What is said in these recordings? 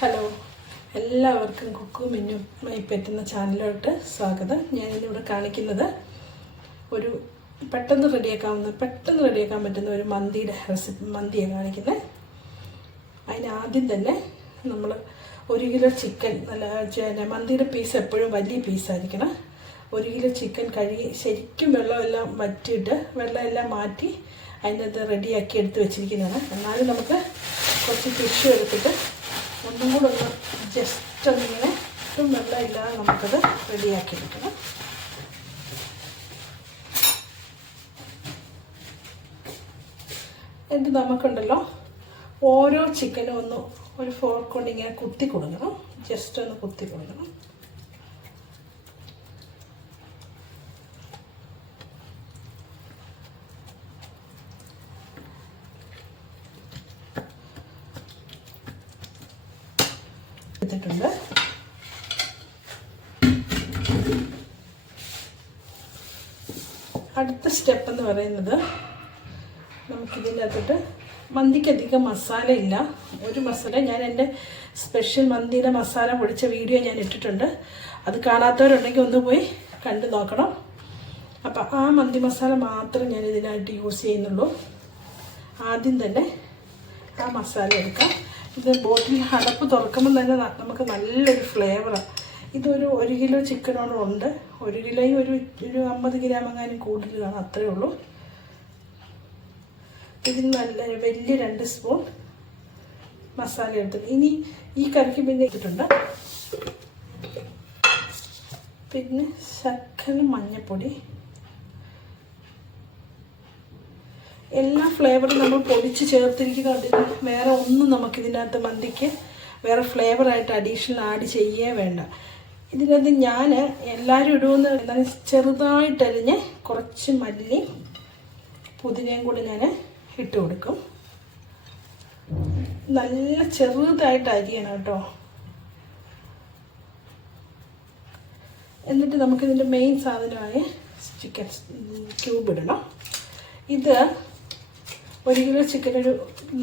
Hello. എല്ലാവർക്കും കുക്കു മിന്നുമായി പറ്റുന്ന ചാനലിലോട്ട് സ്വാഗതം. ഞാനിന്നിവിടെ കാണിക്കുന്നത് ഒരു പെട്ടെന്ന് റെഡിയാക്കാവുന്ന പെട്ടെന്ന് റെഡിയാക്കാൻ പറ്റുന്ന ഒരു മന്തിയുടെ റെസിപ്പി മന്തിയാണ് കാണിക്കുന്നത് അതിന് ആദ്യം തന്നെ നമ്മൾ ഒരു കിലോ ചിക്കൻ നല്ല മന്തിയുടെ പീസ് എപ്പോഴും വലിയ പീസായിരിക്കണം ഒരു കിലോ ചിക്കൻ കഴുകി ശരിക്കും വെള്ളമെല്ലാം വറ്റിയിട്ട് വെള്ളമെല്ലാം മാറ്റി അതിനകത്ത് റെഡിയാക്കി എടുത്ത് വെച്ചിരിക്കുന്നതാണ്. എന്നാലും നമുക്ക് കുറച്ച് ഫിഷ് എടുത്തിട്ട് ഒന്നും കൂടെ ഒന്ന് ജസ്റ്റ് ഒന്നിങ്ങനെ ഒട്ടും വെള്ളമില്ലാതെ നമുക്കത് റെഡിയാക്കി എടുക്കണം. എന്ത് നമുക്കുണ്ടല്ലോ ഓരോ ചിക്കനും ഒന്ന് ഒരു ഫോർക്ക് കൊണ്ട് ഇങ്ങനെ കുത്തി കൊടുക്കണം. ജസ്റ്റ് ഒന്ന് കുത്തി കൊടുക്കണം. എടുത്തിട്ടുണ്ട്. അടുത്ത സ്റ്റെപ്പ് എന്ന് പറയുന്നത് നമുക്കിതിനകത്തിട്ട് മന്തിക്കധികം മസാല ഇല്ല. ഒരു മസാല ഞാൻ എന്റെ സ്പെഷ്യൽ മന്തിയുടെ മസാല പൊടിച്ച വീഡിയോ ഞാൻ ഇട്ടിട്ടുണ്ട്. അത് കാണാത്തവരുണ്ടെങ്കിൽ ഒന്ന് പോയി കണ്ടു നോക്കണം. അപ്പം ആ മന്തി മസാല മാത്രം ഞാൻ ഇതിനായിട്ട് യൂസ് ചെയ്യുന്നുള്ളൂ. ആദ്യം തന്നെ ആ മസാല എടുക്കാം. ഇത് ബോട്ടിൽ അടപ്പ് തുറക്കുമ്പോൾ തന്നെ നമുക്ക് നല്ലൊരു ഫ്ലേവറാണ് ഇതൊരു ഒരു കിലോ ചിക്കനോളം ഉണ്ട്. ഒരു കിലോയും ഒരു ഒരു അമ്പത് ഗ്രാം എങ്ങാനും കൂടുതൽ അത്രയേ ഉള്ളൂ. ഇതിന് നല്ല വലിയ രണ്ട് സ്പൂൺ മസാല എടുത്തു ഇനി ഈ കറിക്ക് പിന്നെ ഇട്ടിട്ടുണ്ട്. പിന്നെ ശക്കല മഞ്ഞപ്പൊടി. എല്ലാ ഫ്ലേവറും നമ്മൾ പൊടിച്ച് ചേർത്തിരിക്കുന്നത് വേറെ ഒന്നും നമുക്ക് നമുക്കിതിനകത്ത് മന്തിക്ക് വേറെ ഫ്ലേവറായിട്ട് അഡീഷണൽ ആഡ് ചെയ്യേ വേണ്ട. ഇതിനകത്ത് ഞാൻ എല്ലാവരും ഇടുമെന്ന് എന്താണ് ചെറുതായിട്ടരിഞ്ഞ് കുറച്ച് മല്ലി പുതിനയും കൂടി ഞാൻ ഇട്ട് കൊടുക്കും. നല്ല ചെറുതായിട്ട് അരിയണം കേട്ടോ. എന്നിട്ട് നമുക്കിതിന്റെ മെയിൻ സാധനമായ ചിക്കൻ ക്യൂബ് ഇടണം. ഇത് ഒരു കിലോ ചിക്കൻ ഒരു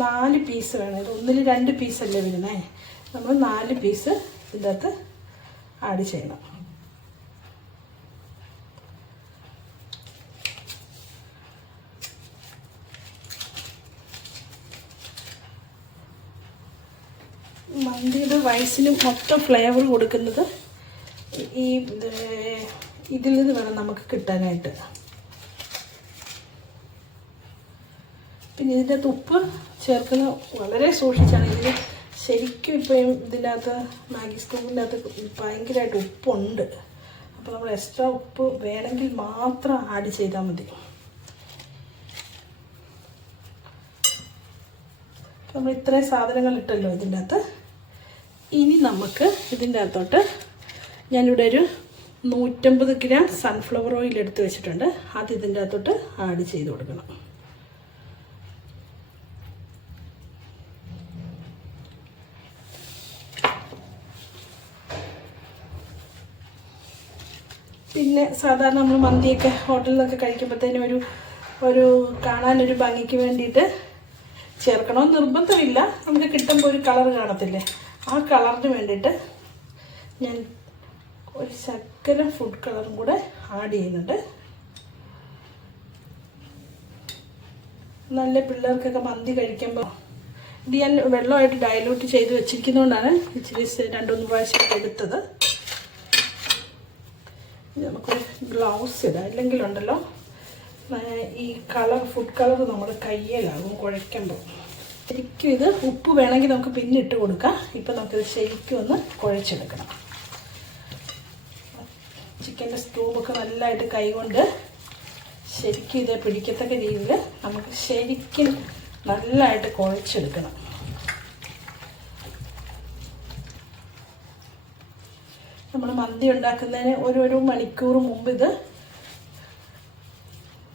നാല് പീസ് വേണം. ഇത് ഒന്നിൽ രണ്ട് പീസല്ലേ വരുന്നേ? നമ്മൾ നാല് പീസ് ഇതിനകത്ത് ആഡ് ചെയ്യണം. മന്തിയുടെ വയസ്സിന് മൊത്തം ഫ്ലേവർ കൊടുക്കുന്നത് ഈ ഇത് ഇതിൽ നിന്ന് വേണം നമുക്ക് കിട്ടാനായിട്ട്. പിന്നെ ഇതിന്റെ തുപ്പ് ചേർക്കുന്ന വളരെ സൂക്ഷിച്ചാണ് ഇതിൽ ശരിക്കും ഇപ്പം ഇതിനകത്ത് മാഗി സ്കൂളിന്റെ അകത്ത് ഭയങ്കരമായിട്ട് ഉപ്പുണ്ട്. അപ്പോൾ നമ്മൾ എക്സ്ട്രാ ഉപ്പ് വേണമെങ്കിൽ മാത്രം ആഡ് ചെയ്താൽ മതി. നമ്മൾ ഇത്രയും സാധനങ്ങൾ ഇട്ടല്ലോ ഇതിന്റെ അകത്ത്. ഇനി നമുക്ക് ഇതിന്റെ അകത്തോട്ട് ഞാനിവിടെ ഒരു നൂറ്റമ്പത് ഗ്രാം സൺഫ്ലവർ ഓയിൽ എടുത്ത് വെച്ചിട്ടുണ്ട്. അത് ഇതിന്റെ അകത്തോട്ട് ആഡ് ചെയ്ത് കൊടുക്കണം. പിന്നെ സാധാരണ നമ്മൾ മന്തിയൊക്കെ ഹോട്ടലിൽ നിന്നൊക്കെ കഴിക്കുമ്പോഴത്തേനും ഒരു ഒരു കാണാനൊരു ഭംഗിക്ക് വേണ്ടിയിട്ട് ചേർക്കണമെന്ന് നിർബന്ധമില്ല. നമുക്ക് കിട്ടുമ്പോൾ ഒരു കളർ കാണത്തില്ലേ? ആ കളറിന് വേണ്ടിയിട്ട് ഞാൻ ഒരു ശക്കര ഫുഡ് കളറും കൂടെ ആഡ് ചെയ്യുന്നുണ്ട്. നല്ല പിള്ളേർക്കൊക്കെ മന്തി കഴിക്കുമ്പോൾ ഇത് ഞാൻ വെള്ളമായിട്ട് ഡയലൂട്ട് ചെയ്ത് വെച്ചിരിക്കുന്നതുകൊണ്ടാണ് ഇച്ചിരി രണ്ടു രണ്ടുമൂന്ന് പ്രാവശ്യം എടുത്തത്. നമുക്കൊരു ഗ്ലൗസ് ഇടാം. ഇല്ലെങ്കിലുണ്ടല്ലോ ഈ കളർ ഫുഡ് കളർ നമ്മൾ കയ്യിലാകും കുഴയ്ക്കുമ്പോൾ. ശരിക്കും ഇത് ഉപ്പ് വേണമെങ്കിൽ നമുക്ക് പിന്നെ ഇട്ട് കൊടുക്കാം. ഇപ്പം നമുക്കിത് ശരിക്കും ഒന്ന് കുഴച്ചെടുക്കണം. ചിക്കന്റെ സ്റ്റൂവൊക്കെ നല്ലതായിട്ട് കൈകൊണ്ട് ശരിക്കും ഇത് പിടിക്കത്തക്ക രീതിയിൽ നമുക്ക് ശരിക്കും നല്ലതായിട്ട് കുഴച്ചെടുക്കണം. നമ്മൾ മന്തി ഉണ്ടാക്കുന്നതിന് ഒരു ഒരു മണിക്കൂർ മുമ്പ് ഇത്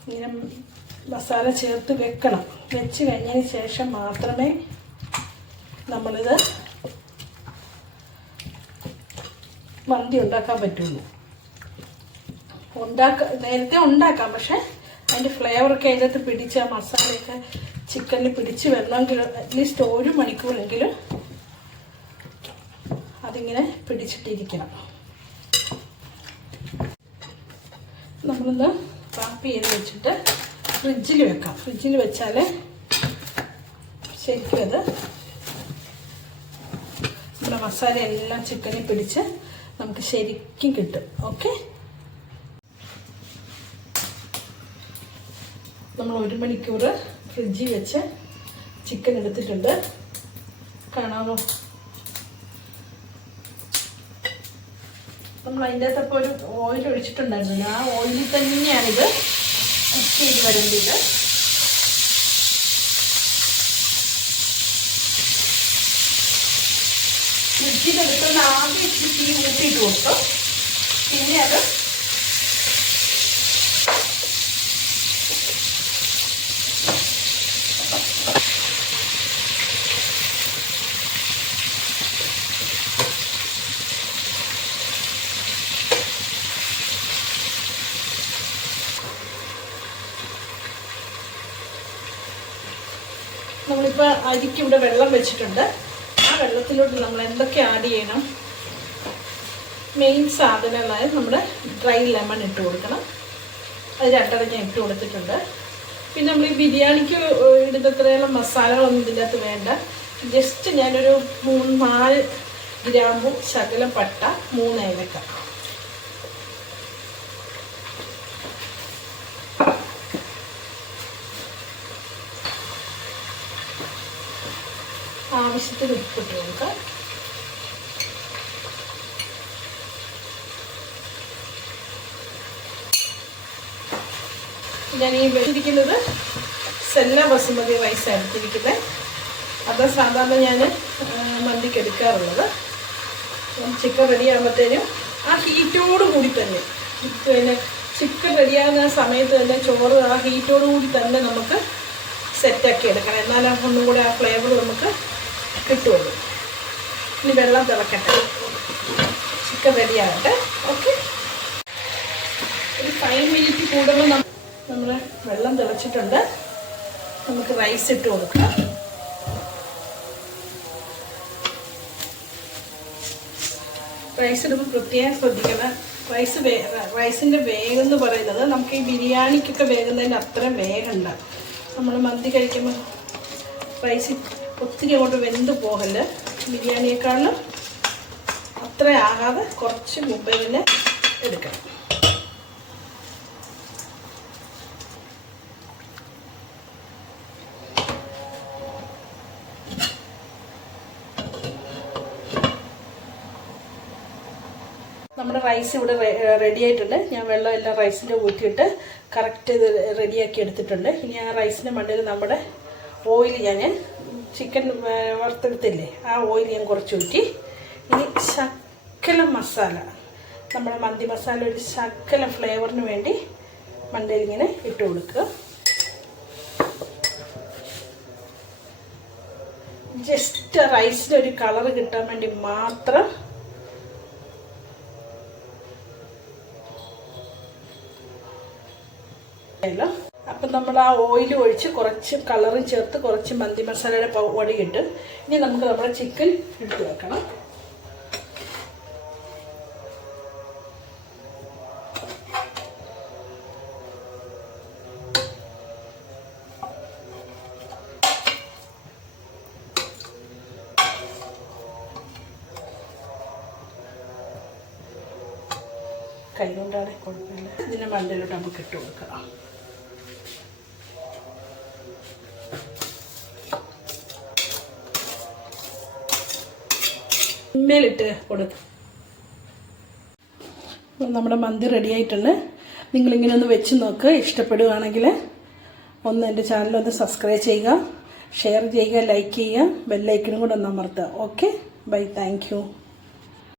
ഇങ്ങനെ മസാല ചേർത്ത് വെക്കണം. വെച്ച് കഴിഞ്ഞതിന് ശേഷം മാത്രമേ നമ്മളിത് മന്തി ഉണ്ടാക്കാൻ പറ്റുള്ളൂ. ഉണ്ടാക്ക നേരത്തെ ഉണ്ടാക്കാം പക്ഷെ അതിന്റെ ഫ്ലേവറൊക്കെ അതിനകത്ത് പിടിച്ച് ആ മസാലയൊക്കെ ചിക്കനിൽ പിടിച്ച് വരണമെങ്കിൽ അറ്റ്ലീസ്റ്റ് ഒരു മണിക്കൂറെങ്കിലും അതിങ്ങനെ പിടിച്ചിട്ടിരിക്കണം. നമ്മളൊന്ന് റാപ്പ് ചെയ്ത് വെച്ചിട്ട് ഫ്രിഡ്ജിൽ വെക്കാം. ഫ്രിഡ്ജിൽ വെച്ചാൽ ശരിക്കും അത് നമ്മുടെ മസാല എല്ലാം ചിക്കനിൽ പിടിച്ച് നമുക്ക് ശരിക്കും കിട്ടും. ഓക്കെ നമ്മൾ ഒരു മണിക്കൂർ ഫ്രിഡ്ജിൽ വെച്ച് ചിക്കൻ എടുത്തിട്ടുണ്ട്. കാണാമോ? നമ്മൾ അതിന്റെ അകത്തപ്പോൾ ഒരു ഓയിൽ ഒഴിച്ചിട്ടുണ്ടായിരുന്നു ആ ഓയിലിൽ തന്നെയാണിത് കുക്ക് ചെയ്ത് വരേണ്ടത്. മിക്സിയിലെടുത്തുകൊണ്ട് ആദ്യം ഇച്ചിരി തീ കൂട്ടിയിട്ട് കൊടുത്തു പിന്നെ അത് നമ്മളിപ്പോൾ അരിക്ക് ഇവിടെ വെള്ളം വെച്ചിട്ടുണ്ട്. ആ വെള്ളത്തിലോട്ട് നമ്മൾ എന്തൊക്കെ ആഡ് ചെയ്യണം? മെയിൻ സാധനങ്ങളായ നമ്മുടെ ഡ്രൈ ലെമൺ ഇട്ട് കൊടുക്കണം. അത് രണ്ടര ഞാൻ ഇട്ട് കൊടുത്തിട്ടുണ്ട്. പിന്നെ നമ്മൾ ഈ ബിരിയാണിക്ക് ഇടുന്നത്രയുള്ള മസാലകളൊന്നും ഇതിന്റെ അകത്ത് വേണ്ട. ജസ്റ്റ് ഞാനൊരു മൂന്ന് നാല് ഗ്രാമ്പു ശകലം പട്ട മൂന്ന് ഏലക്ക. ആവശ്യത്തിന് ഞാൻ ഈ വെച്ചിരിക്കുന്നത് സെല്ല ബസുമതി റൈസ് എടുത്തിരിക്കുന്നത് അത് സാധാരണ ഞാൻ മന്തിക്ക് എടുക്കാറുള്ളത്. ചിക്കൻ റെഡി ആകുമ്പോഴത്തേനും ആ ഹീറ്റോട് കൂടി തന്നെ പിന്നെ ചിക്കൻ റെഡിയാകുന്ന സമയത്ത് തന്നെ ചോറ് ആ ഹീറ്റോട് കൂടി തന്നെ നമുക്ക് സെറ്റാക്കി എടുക്കണം. എന്നാലും ഒന്നും കൂടെ ആ ഫ്ലേവർ നമുക്ക് കിട്ടുള്ളൂ ഇനി വെള്ളം തിളക്കട്ടെ. ചിക്കൻ റെഡി ആകട്ടെ. ഓക്കെ ഒരു ഫൈവ് മിനിറ്റ് കൂടുമ്പോൾ നമ്മൾ വെള്ളം തിളച്ചിട്ടുണ്ട്. നമുക്ക് റൈസ് ഇട്ട് കൊടുക്കാം. റൈസ് ഇടുമ്പോൾ പ്രത്യേകം ശ്രദ്ധിക്കണം. റൈസ് വേ റൈസിന്റെ വേഗം എന്ന് പറയുന്നത് നമുക്ക് ഈ ബിരിയാണിക്കൊക്കെ വേകുന്നതിന് അത്രയും വേഗമുണ്ട് നമ്മൾ മന്തി കഴിക്കുമ്പോൾ റൈസ് ഒത്തിരി അങ്ങോട്ട് വെന്ത് പോകൽ. ബിരിയാണിയേക്കാളും അത്ര ആകാതെ കുറച്ച് മുമ്പേ എടുക്കണം. നമ്മുടെ റൈസ് ഇവിടെ റെഡി ആയിട്ടുണ്ട്. ഞാൻ വെള്ളം എല്ലാം റൈസിന്റെ ഊറ്റിയിട്ട് കറക്റ്റ് ഇത് റെഡിയാക്കി എടുത്തിട്ടുണ്ട്. ഇനി ആ റൈസിന്റെ മണ്ണിൽ നമ്മുടെ ഓയിൽ ഞാൻ ചിക്കൻ വറുത്തെടുത്തില്ലേ? ആ ഓയിൽ ഞാൻ കുറച്ച് ഊറ്റി. ഇനി ശക്കല മസാല. നമ്മുടെ മന്തി മസാല ഒരു ശക്കല ഫ്ലേവറിന് വേണ്ടി മണ്ടയിൽ ഇങ്ങനെ ഇട്ട് കൊടുക്കുക. ജസ്റ്റ് റൈസിനൊരു കളർ കിട്ടാൻ വേണ്ടി മാത്രം അപ്പം നമ്മൾ ആ ഓയിൽ ഒഴിച്ച് കുറച്ച് കളറും ചേർത്ത് കുറച്ച് മന്തി മസാലയുടെ പൊടി ഇനി നമുക്ക് നമ്മുടെ ചിക്കൻ എടുത്ത് വെക്കണം. കൈ കൊണ്ടാണ് കുഴപ്പമില്ല. ഇതിന്റെ മണ്ടയിലോട്ട് നമുക്ക് ഇട്ട് കൊടുക്കാം. മേലിട്ട് കൊടുക്കും. നമ്മുടെ മന്തി റെഡി ആയിട്ടുണ്ട്. നിങ്ങളിങ്ങനെ ഒന്ന് വെച്ച് നോക്ക്. ഇഷ്ടപ്പെടുകയാണെങ്കിൽ ഒന്ന് എന്റെ ചാനൽ ഒന്ന് സബ്സ്ക്രൈബ് ചെയ്യുക. ഷെയർ ചെയ്യുക ലൈക്ക് ചെയ്യുക ബെല്ലൈക്കനും കൂടെ ഒന്ന് അമർത്തുക. Okay bye thank